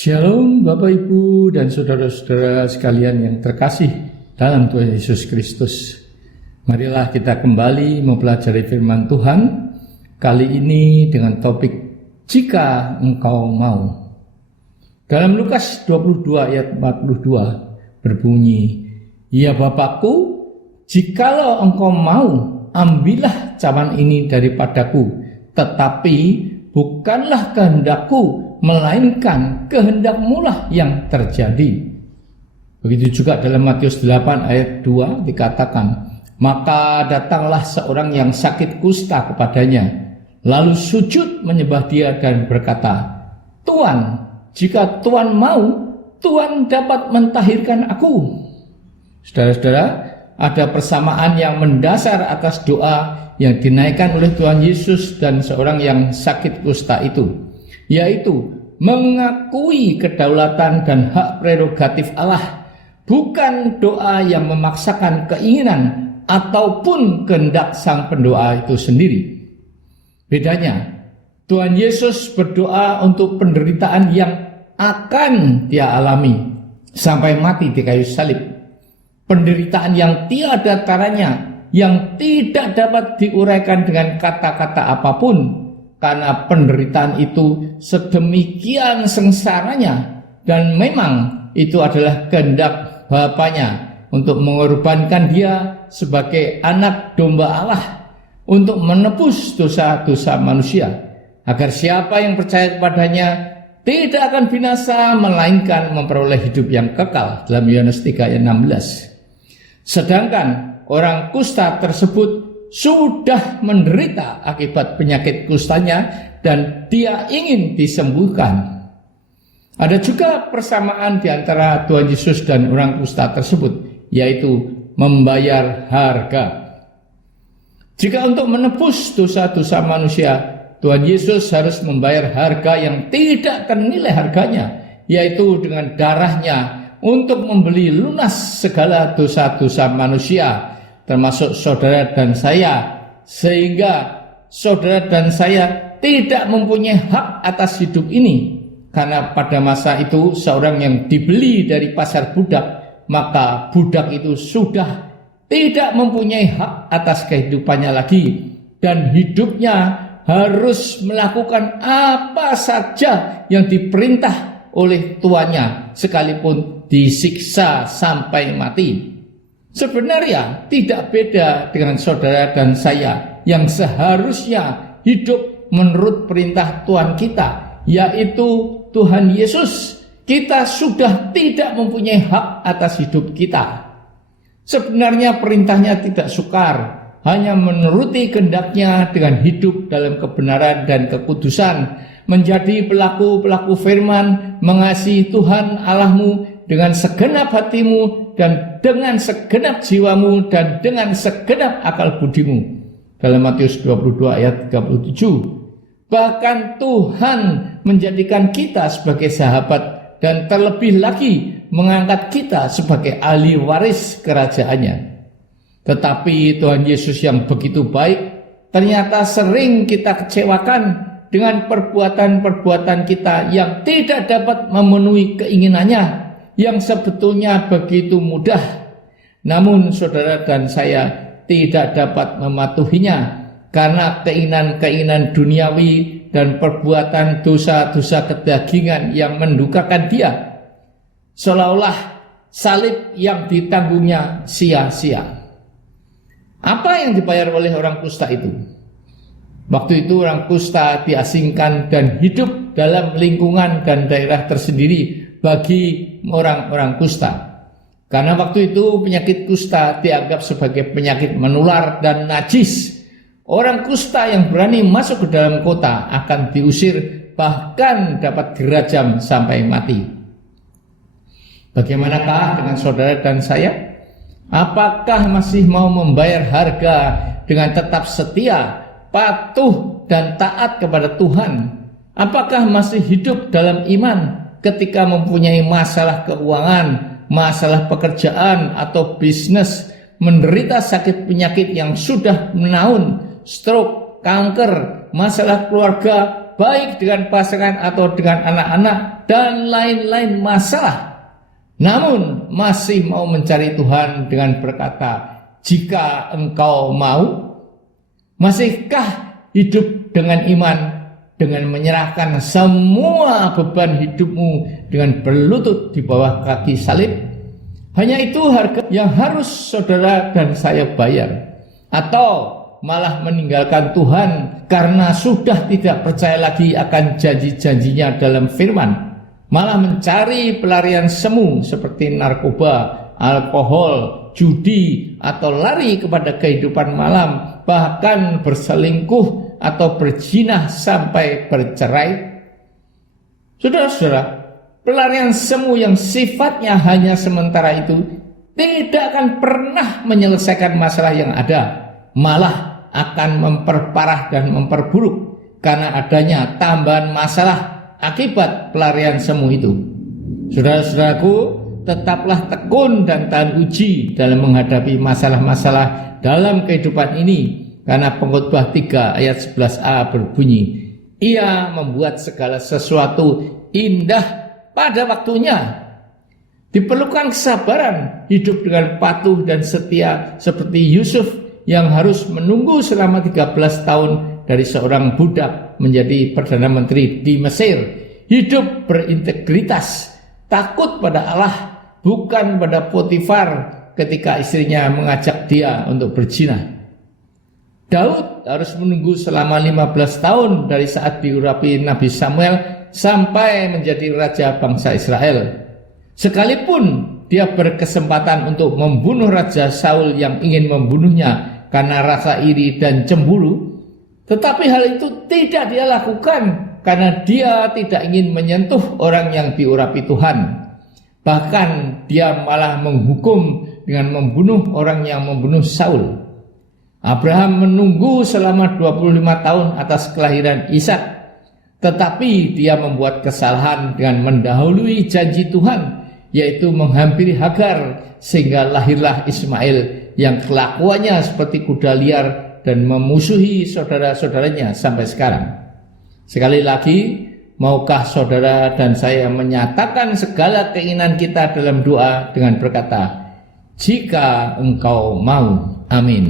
Shalom Bapak Ibu dan saudara-saudara sekalian yang terkasih dalam Tuhan Yesus Kristus. Marilah kita kembali mempelajari firman Tuhan, kali ini dengan topik jika engkau mau. Dalam Lukas 22 ayat 42 berbunyi, "Ya Bapakku, jikalau engkau mau, ambillah cawan ini daripadaku, tetapi bukanlah kehendakku, melainkan kehendak-Mu lah yang terjadi." Begitu juga dalam Matius 8 ayat 2 dikatakan, "Maka datanglah seorang yang sakit kusta kepadanya, lalu sujud menyembah dia dan berkata, 'Tuan, jika Tuan mau, Tuan dapat mentahirkan aku.'" Saudara-saudara, ada persamaan yang mendasar atas doa yang dinaikkan oleh Tuhan Yesus dan seorang yang sakit kusta itu, yaitu mengakui kedaulatan dan hak prerogatif Allah, bukan doa yang memaksakan keinginan ataupun kehendak sang pendoa itu sendiri. Bedanya, Tuhan Yesus berdoa untuk penderitaan yang akan Dia alami sampai mati di kayu salib. Penderitaan yang tiada taranya, yang tidak dapat diuraikan dengan kata-kata apapun, karena penderitaan itu sedemikian sengsaranya, dan memang itu adalah kehendak Bapanya untuk mengorbankan Dia sebagai anak domba Allah untuk menebus dosa-dosa manusia, agar siapa yang percaya kepadanya tidak akan binasa, melainkan memperoleh hidup yang kekal, dalam Yohanes 3 ayat 16. Sedangkan orang kusta tersebut sudah menderita akibat penyakit kustanya dan dia ingin disembuhkan. Ada juga persamaan di antara Tuhan Yesus dan orang kusta tersebut, yaitu membayar harga. Jika untuk menebus dosa-dosa manusia, Tuhan Yesus harus membayar harga yang tidak ternilai harganya, yaitu dengan darahnya untuk membeli lunas segala dosa-dosa manusia, termasuk saudara dan saya, sehingga saudara dan saya tidak mempunyai hak atas hidup ini, karena pada masa itu seorang yang dibeli dari pasar budak, maka budak itu sudah tidak mempunyai hak atas kehidupannya lagi, dan hidupnya harus melakukan apa saja yang diperintah oleh tuannya, sekalipun disiksa sampai mati. Sebenarnya tidak beda dengan saudara dan saya yang seharusnya hidup menurut perintah Tuhan kita, yaitu Tuhan Yesus. Kita sudah tidak mempunyai hak atas hidup kita. Sebenarnya perintahnya tidak sukar, hanya menuruti kehendaknya dengan hidup dalam kebenaran dan kekudusan, menjadi pelaku-pelaku firman, mengasihi Tuhan Allahmu dengan segenap hatimu dan dengan segenap jiwamu dan dengan segenap akal budimu, dalam Matius 22 ayat 37. Bahkan Tuhan menjadikan kita sebagai sahabat dan terlebih lagi mengangkat kita sebagai ahli waris kerajaannya. Tetapi Tuhan Yesus yang begitu baik ternyata sering kita kecewakan dengan perbuatan-perbuatan kita yang tidak dapat memenuhi keinginannya, yang sebetulnya begitu mudah. Namun saudara dan saya tidak dapat mematuhinya karena keinginan-keinginan duniawi dan perbuatan dosa-dosa kedagingan yang mendukakan Dia, seolah-olah salib yang ditanggungnya sia-sia. Apa yang dibayar oleh orang kusta itu? Waktu itu orang kusta diasingkan dan hidup dalam lingkungan dan daerah tersendiri bagi orang-orang kusta. Karena waktu itu penyakit kusta dianggap sebagai penyakit menular dan najis. Orang kusta yang berani masuk ke dalam kota akan diusir, bahkan dapat dirajam sampai mati. Bagaimanakah dengan saudara dan saya? Apakah masih mau membayar harga dengan tetap setia, patuh dan taat kepada Tuhan? Apakah masih hidup dalam iman ketika mempunyai masalah keuangan, masalah pekerjaan atau bisnis, menderita sakit penyakit yang sudah menaun, stroke, kanker, masalah keluarga, baik dengan pasangan atau dengan anak-anak dan lain-lain masalah, namun masih mau mencari Tuhan dengan berkata, jika engkau mau, masihkah hidup dengan iman, dengan menyerahkan semua beban hidupmu dengan berlutut di bawah kaki salib? Hanya itu harga yang harus saudara dan saya bayar. Atau malah meninggalkan Tuhan karena sudah tidak percaya lagi akan janji-janjinya dalam firman, malah mencari pelarian semu seperti narkoba, alkohol, judi, atau lari kepada kehidupan malam, bahkan berselingkuh atau berzina sampai bercerai. Saudara-saudara, pelarian semu yang sifatnya hanya sementara itu tidak akan pernah menyelesaikan masalah yang ada, malah akan memperparah dan memperburuk karena adanya tambahan masalah akibat pelarian semu itu. Saudara-saudaraku, tetaplah tekun dan tahan uji dalam menghadapi masalah-masalah dalam kehidupan ini, karena Pengkhotbah 3 ayat 11a berbunyi, Ia membuat segala sesuatu indah pada waktunya. Diperlukan kesabaran, hidup dengan patuh dan setia seperti Yusuf yang harus menunggu selama 13 tahun dari seorang budak menjadi Perdana Menteri di Mesir. Hidup berintegritas, takut pada Allah, bukan pada Potifar ketika istrinya mengajak dia untuk berzina. Daud harus menunggu selama 15 tahun dari saat diurapi Nabi Samuel sampai menjadi raja bangsa Israel. Sekalipun dia berkesempatan untuk membunuh Raja Saul yang ingin membunuhnya karena rasa iri dan cemburu, tetapi hal itu tidak dia lakukan karena dia tidak ingin menyentuh orang yang diurapi Tuhan. Bahkan dia malah menghukum dengan membunuh orang yang membunuh Saul. Abraham menunggu selama 25 tahun atas kelahiran Ishak, tetapi dia membuat kesalahan dengan mendahului janji Tuhan, yaitu menghampiri Hagar, sehingga lahirlah Ismail yang kelakuannya seperti kuda liar dan memusuhi saudara-saudaranya sampai sekarang. Sekali lagi, maukah saudara dan saya menyatakan segala keinginan kita dalam doa dengan berkata, jika engkau mau. Amin.